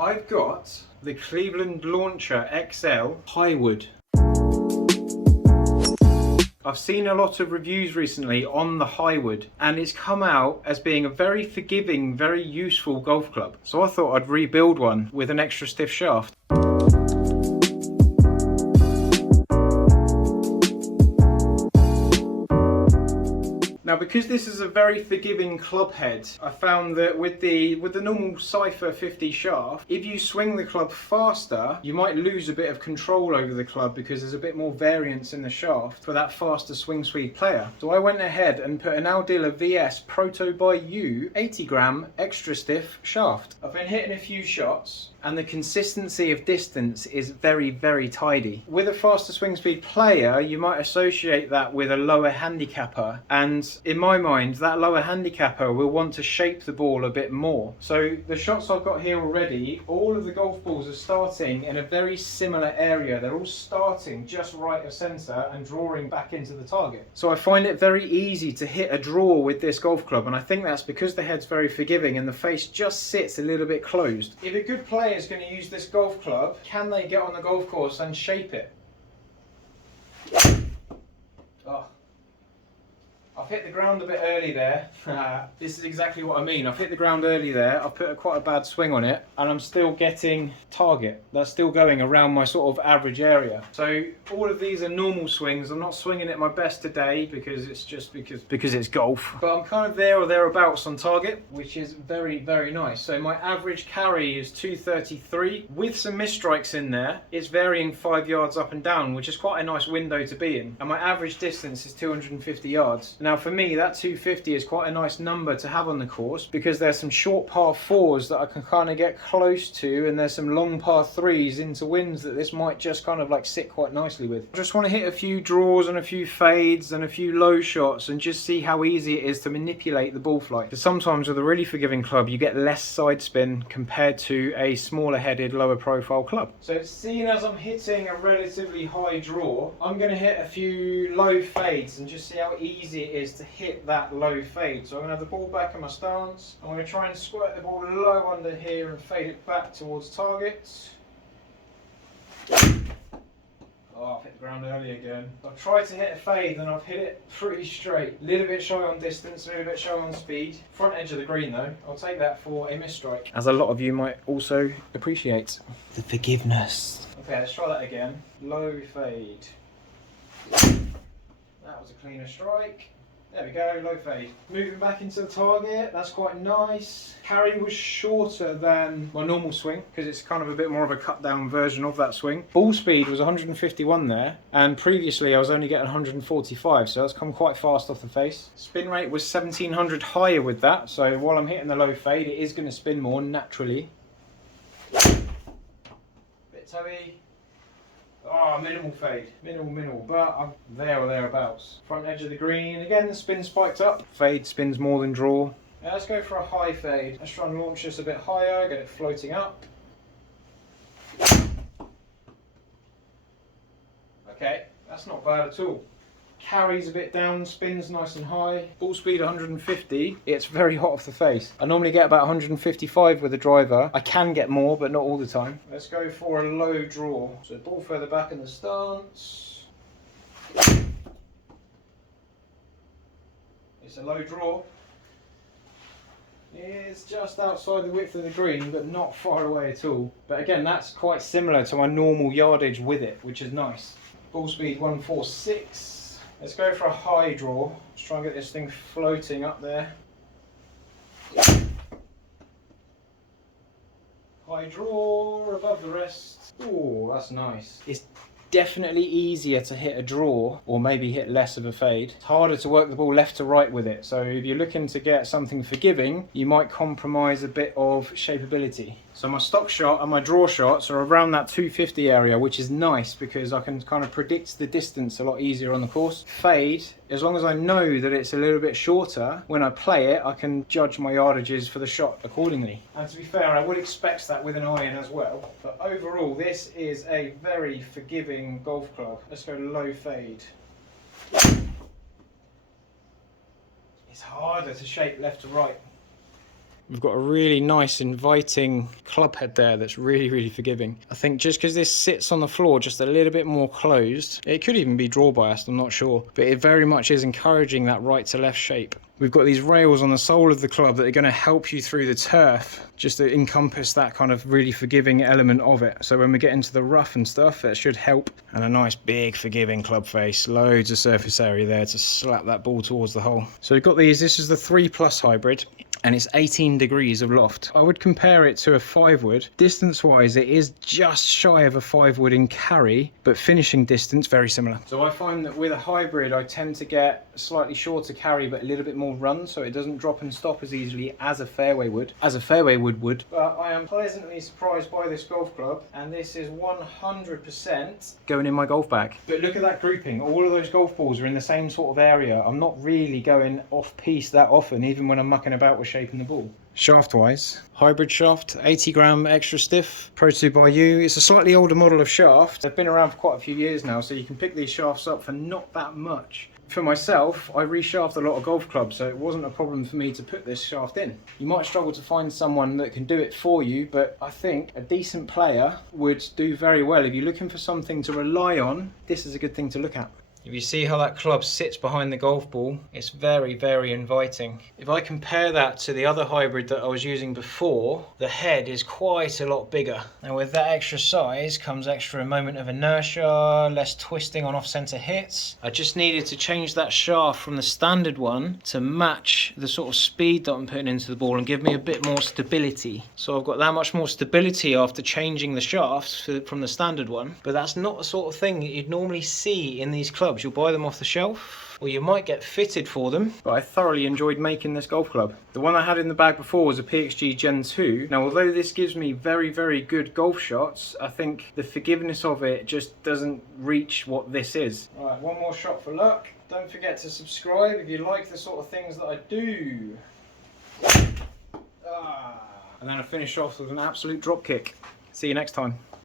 I've got the Cleveland Launcher XL HyWood. I've seen a lot of reviews recently on the HyWood, and it's come out as being a very forgiving, very useful golf club. So I thought I'd rebuild one with an extra stiff shaft. Now, because this is a very forgiving club head, I found that with the normal Cypher 50 shaft, if you swing the club faster, you might lose a bit of control over the club because there's a bit more variance in the shaft for that faster swing speed player. So I went ahead and put an Aldila VS Proto by You 80 gram extra stiff shaft. I've been hitting a few shots, and the consistency of distance is very, very tidy. With a faster swing speed player, you might associate that with a lower handicapper, and in my mind, that lower handicapper will want to shape the ball a bit more. So the shots I've got here already, all of the golf balls are starting in a very similar area. They're all starting just right of centre and drawing back into the target. So I find it very easy to hit a draw with this golf club, and I think that's because the head's very forgiving and the face just sits a little bit closed. If a good player is going to use this golf club, can they get on the golf course and shape it? Oh. I've hit the ground a bit early there. This is exactly what I mean. I've hit the ground early there. I've put quite a bad swing on it, and I'm still getting target. That's still going around my sort of average area. So all of these are normal swings. I'm not swinging at my best today because it's just because it's golf. But I'm kind of there or thereabouts on target, which is very, very nice. So my average carry is 233. With some misstrikes in there, it's varying 5 yards up and down, which is quite a nice window to be in. And my average distance is 250 yards. Now for me, that 250 is quite a nice number to have on the course because there's some short par 4s that I can kind of get close to, and there's some long par 3s into winds that this might just kind of like sit quite nicely with. I just want to hit a few draws and a few fades and a few low shots and just see how easy it is to manipulate the ball flight. Because sometimes with a really forgiving club, you get less side spin compared to a smaller headed, lower profile club. So seeing as I'm hitting a relatively high draw, I'm going to hit a few low fades and just see how easy it is to hit that low fade. So I'm going to have the ball back in my stance. I'm going to try and squirt the ball low under here and fade it back towards target. Oh, I've hit the ground early again. I've tried to hit a fade and I've hit it pretty straight. A little bit shy on distance, a little bit shy on speed. Front edge of the green though, I'll take that for a misstrike. As a lot of you might also appreciate. The forgiveness. Okay, let's try that again. Low fade. That was a cleaner strike. There we go, low fade. Moving back into the target, that's quite nice. Carry was shorter than my normal swing because it's kind of a bit more of a cut down version of that swing. Ball speed was 151 there, and previously I was only getting 145, so that's come quite fast off the face. Spin rate was 1700 higher with that, so while I'm hitting the low fade, it is going to spin more naturally. Bit toey. Oh, minimal fade, minimal, but I'm there or thereabouts. Front edge of the green, again the spin spiked up. Fade spins more than draw. Now let's go for a high fade. Let's try and launch this a bit higher, get it floating up. Okay, that's not bad at all. Carries a bit down, spins nice and high. Ball speed 150, it's very hot off the face. I normally get about 155 with a driver. I can get more, but not all the time. Let's go for a low draw. So ball further back in the stance. It's a low draw. It's just outside the width of the green, but not far away at all. But again, that's quite similar to my normal yardage with it, which is nice. Ball speed 146. Let's go for a high draw. Let's try and get this thing floating up there. High draw above the rest. Ooh, that's nice. It's definitely easier to hit a draw or maybe hit less of a fade. It's harder to work the ball left to right with it. So if you're looking to get something forgiving, you might compromise a bit of shapeability. So my stock shot and my draw shots are around that 250 area, which is nice because I can kind of predict the distance a lot easier on the course. Fade, as long as I know that it's a little bit shorter, when I play it, I can judge my yardages for the shot accordingly. And to be fair, I would expect that with an iron as well. But overall, this is a very forgiving golf club. Let's go low fade. It's harder to shape left to right. We've got a really nice inviting club head there that's really, really forgiving. I think just because this sits on the floor just a little bit more closed, it could even be draw biased, I'm not sure, but it very much is encouraging that right to left shape. We've got these rails on the sole of the club that are going to help you through the turf, just to encompass that kind of really forgiving element of it. So when we get into the rough and stuff, it should help. And a nice big forgiving club face, loads of surface area there to slap that ball towards the hole. So we've got these, this is the 3+ hybrid. And it's 18 degrees of loft. I would compare it to a 5-wood. Distance wise, it is just shy of a 5-wood in carry, but finishing distance very similar. So I find that with a hybrid, I tend to get slightly shorter carry, but a little bit more run, so it doesn't drop and stop as easily as a fairway would. Would. But I am pleasantly surprised by this golf club, and this is 100% going in my golf bag. But look at that grouping. All of those golf balls are in the same sort of area. I'm not really going off piste that often, even when I'm mucking about with shaping the ball. Shaft wise, hybrid shaft, 80 gram extra stiff, Pro 2 by U. It's a slightly older model of shaft. They've been around for quite a few years now, so you can pick these shafts up for not that much. For myself, I reshaft a lot of golf clubs, so it wasn't a problem for me to put this shaft in. You might struggle to find someone that can do it for you, but I think a decent player would do very well. If you're looking for something to rely on, this is a good thing to look at. If you see how that club sits behind the golf ball, it's very, very inviting. If I compare that to the other hybrid that I was using before, the head is quite a lot bigger. And with that extra size comes extra moment of inertia, less twisting on off-center hits. I just needed to change that shaft from the standard one to match the sort of speed that I'm putting into the ball and give me a bit more stability. So I've got that much more stability after changing the shafts from the standard one. But that's not the sort of thing that you'd normally see in these clubs. You'll buy them off the shelf, or you might get fitted for them. But I thoroughly enjoyed making this golf club. The one I had in the bag before was a PXG Gen 2. Now, although this gives me very, very good golf shots, I think the forgiveness of it just doesn't reach what this is. All right, one more shot for luck. Don't forget to subscribe if you like the sort of things that I do. And then I finish off with an absolute drop kick. See you next time.